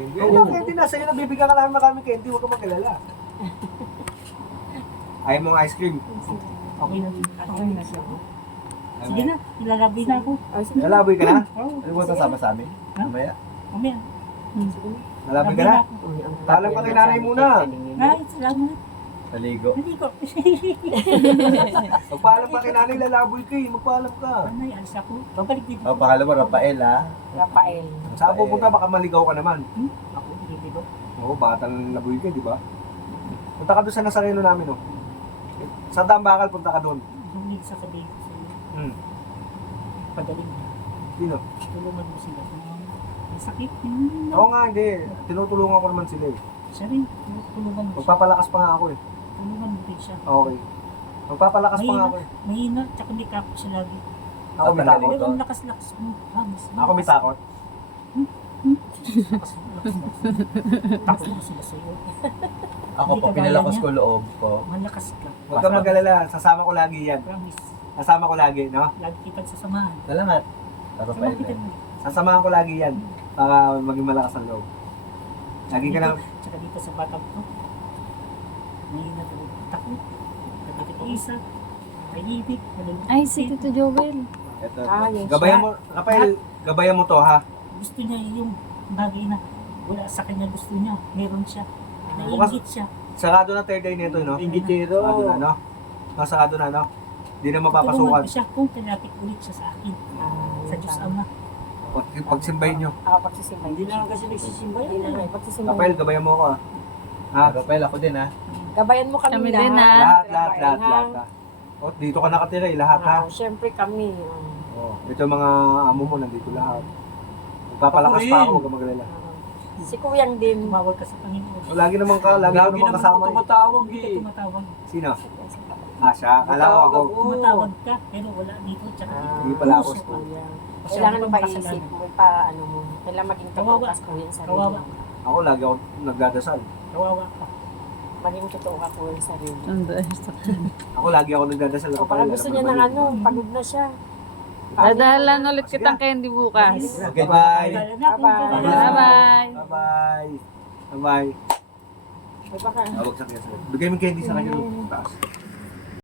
Hindi. Oo, candy na. Sa'yo nabibigyan ka namin maraming candy. Huwag ka magkalala. Ayaw mong ice cream. Okay na. Okay na siya. Sige na, ilalabi na ako. Nalaboy ka na? Oo. Ano mo sasama sa amin? Ha? Mamaya. Mamaya. Nalaboy ka na? Paalam ka kay nanay muna. Ay, salamat. Naligo. Hindi ko. Magpaalam ka kay nanay, lalaboy ka eh. Magpaalam ka. Anay, alis ako. Babalik dito. Oh, pakala mo, Rafael ha. Rafael. Saan pupunta? Baka maligaw ka naman. Ako, hindi dito. Oo, batang laboy ka, di ba? Punta ka doon sa Nazareno namin, oh. Sa Dambakal, punta ka doon. Hindi sasabihin ko sa iyo. Pagaling na. Sino? Tulungan mo sila. May sakit. Oo nga, hindi. Tinutulungan ko naman sila eh. Siya rin. Tulungan mo siya. Magpapalakas pa nga ako eh. Tulungan mo rin siya. Okay. Magpapalakas pa nga ako eh. Mahina, tsaka may kapit siya lagi. Ako may takot. Pero ang lakas-lakas mo. Ako may takot. Takot mo sila sa'yo. Ako Hindi po, ka pinalakos gaya ko loob ko. Malakas ka. Huwag ka mag-alala. Sasama ko lagi yan. Promise. Sasama ko lagi, no? Lagi kitang sasamahan. Salamat. Sa Sama Rafael kita na. mo. Sasamahan ko lagi yan. Para maging malakas ang loob. Lagi ka lang. Tsaka dito sa batang to. Mahina talaga. Takot. Takot ko isa. Tahimik. Ay, si Tito Joel. Ito. Yes. Gabayan mo, Rafael, gabayan mo to ha. Gusto niya yung bagay na wala sa kanya gusto niya. Meron siya. Bukas- Naiingit siya. Sarado na third eye nito, no? Ingitero. Sarado na, no? Sarado na, no? Hindi na mapapasukan. Tulungan ko siya kung tinapik ulit siya sa akin. Sa Diyos Ama. Pagsimbay nyo. Pagsisimba. Hindi na kasi nagsisimba Hindi na nga, pagsisimba. Rafael, gabayan mo ako ha. Ha? Rafael, ako din ha. Gabayan mo kami, Kami lahat. din, ha? Lahat. O, dito ka nakatira eh, lahat ha. Siyempre kami. Oh, ito mga amo mo, nandito lahat. Magpapalakas pa ako, huwag ka magalala. Si Kuyang din. Tumawag ka sa Panginoon. O, lagi naman kasama eh. tumatawag Hindi ka tumatawag. Sino? Ah, siya. Kala ko ako. Tumatawag ka, pero wala dito. Tsaka Hindi pala ako. puso ko. Kailangan Masyado pa kang isip makasalanan. mo, pa ano mo. Kailangan maging totoo Kawawa. ka sa Kuyang sarili Kawawa. mo. Ako lagi ako nagdadasal. Kawawa ka. Maging totoo ka Kuyang sarili mo. Ako lagi ako nagdadasal. O baka gusto niya ng ano, pagod na siya. Dadahalan ulit kitang candy bukas. Okay, bye. Bye-bye. Bye-bye. Bye-bye. Bye-bye. Ay baka. Tawag sa kanya. Bigay mo candy sa kanya. Taas.